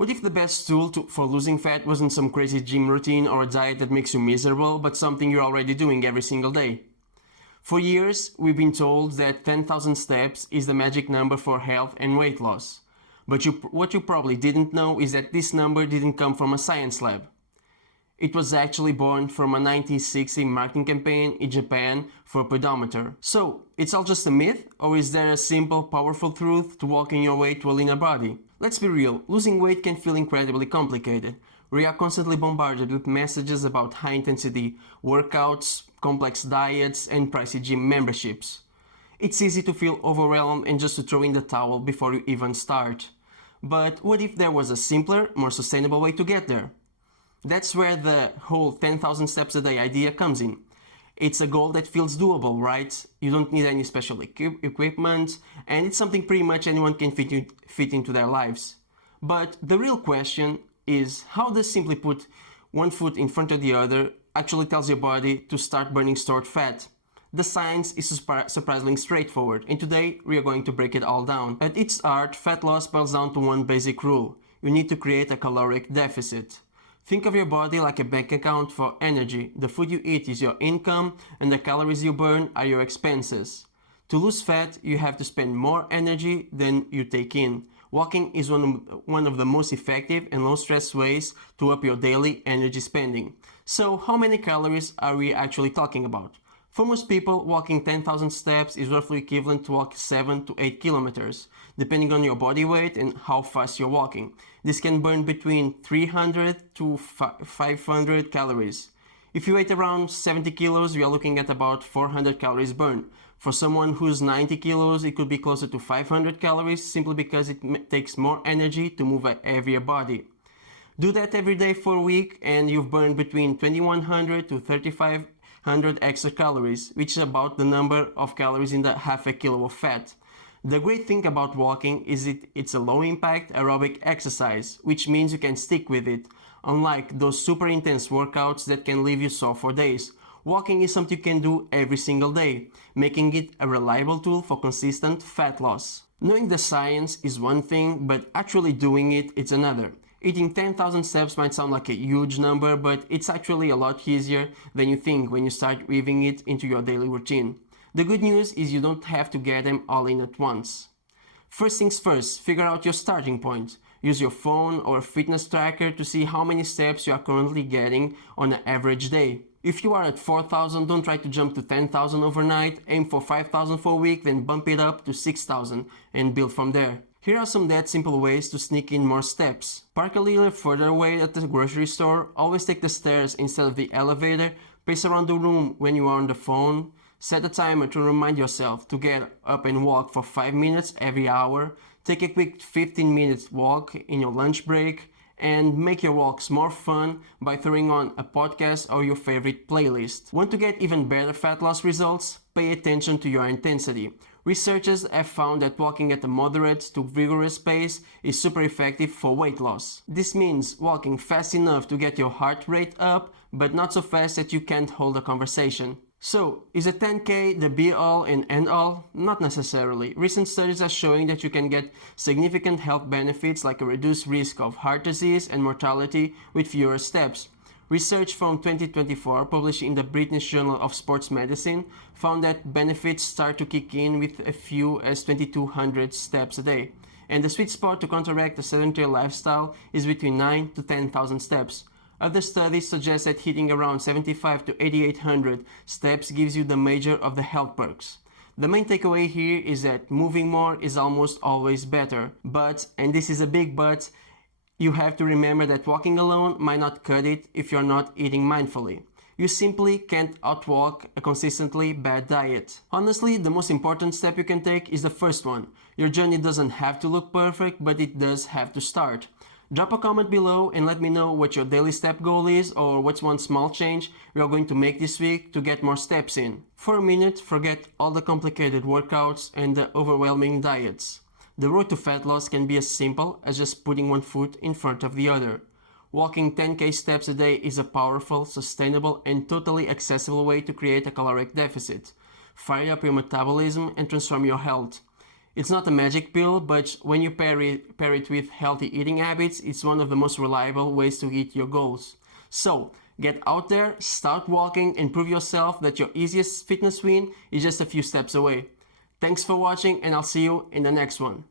What if the best tool for losing fat wasn't some crazy gym routine or a diet that makes you miserable, but something you're already doing every single day? For years, we've been told that 10,000 steps is the magic number for health and weight loss. But what you probably didn't know is that this number didn't come from a science lab. It was actually born from a 1960 marketing campaign in Japan for a pedometer. So, it's all just a myth, or is there a simple, powerful truth to walking your way to a leaner body? Let's be real, losing weight can feel incredibly complicated. We are constantly bombarded with messages about high-intensity workouts, complex diets, and pricey gym memberships. It's easy to feel overwhelmed and just to throw in the towel before you even start. But what if there was a simpler, more sustainable way to get there? That's where the whole 10,000 steps a day idea comes in. It's a goal that feels doable, right? You don't need any special equipment, and it's something pretty much anyone can fit into their lives. But the real question is, how does simply put one foot in front of the other actually tells your body to start burning stored fat? The science is surprisingly straightforward, and today we are going to break it all down. At its heart, fat loss boils down to one basic rule. You need to create a caloric deficit. Think of your body like a bank account for energy. The food you eat is your income, and the calories you burn are your expenses. To lose fat, you have to spend more energy than you take in. Walking is one of the most effective and low-stress ways to up your daily energy spending. So, how many calories are we actually talking about? For most people, walking 10,000 steps is roughly equivalent to walk 7 to 8 kilometers, depending on your body weight and how fast you're walking. This can burn between 300 to 500 calories. If you weigh around 70 kilos, we are looking at about 400 calories burned. For someone who's 90 kilos, it could be closer to 500 calories simply because it takes more energy to move a heavier body. Do that every day for a week and you've burned between 2100 to 3500 extra calories, which is about the number of calories in the half a kilo of fat. The great thing about walking is it's a low impact aerobic exercise, which means you can stick with it, unlike those super intense workouts that can leave you sore for days. Walking is something you can do every single day, making it a reliable tool for consistent fat loss. Knowing the science is one thing, but actually doing it's another. Eating 10,000 steps might sound like a huge number, but it's actually a lot easier than you think when you start weaving it into your daily routine. The good news is you don't have to get them all in at once. First things first, figure out your starting point. Use your phone or a fitness tracker to see how many steps you are currently getting on an average day. If you are at 4,000, don't try to jump to 10,000 overnight, aim for 5,000 for a week, then bump it up to 6,000 and build from there. Here are some dead simple ways to sneak in more steps. Park a little further away at the grocery store, always take the stairs instead of the elevator, pace around the room when you are on the phone, set a timer to remind yourself to get up and walk for 5 minutes every hour, take a quick 15-minute walk in your lunch break, and make your walks more fun by throwing on a podcast or your favorite playlist. Want to get even better fat loss results? Pay attention to your intensity. Researchers have found that walking at a moderate to vigorous pace is super effective for weight loss. This means walking fast enough to get your heart rate up, but not so fast that you can't hold a conversation. So, is a 10K the be-all and end-all? Not necessarily. Recent studies are showing that you can get significant health benefits like a reduced risk of heart disease and mortality with fewer steps. Research from 2024, published in the British Journal of Sports Medicine, found that benefits start to kick in with as few as 2,200 steps a day. And the sweet spot to counteract a sedentary lifestyle is between 9 to 10,000 steps. Other studies suggest that hitting around 75 to 8,800 steps gives you the major of the health perks. The main takeaway here is that moving more is almost always better. But, and this is a big but, you have to remember that walking alone might not cut it if you're not eating mindfully. You simply can't outwalk a consistently bad diet. Honestly, the most important step you can take is the first one. Your journey doesn't have to look perfect, but it does have to start. Drop a comment below and let me know what your daily step goal is or what's one small change we are going to make this week to get more steps in. For a minute, forget all the complicated workouts and the overwhelming diets. The road to fat loss can be as simple as just putting one foot in front of the other. Walking 10K steps a day is a powerful, sustainable, and totally accessible way to create a caloric deficit, fire up your metabolism, and transform your health. It's not a magic pill, but when you pair it with healthy eating habits, it's one of the most reliable ways to hit your goals. So, get out there, start walking, and prove yourself that your easiest fitness win is just a few steps away. Thanks for watching, and I'll see you in the next one.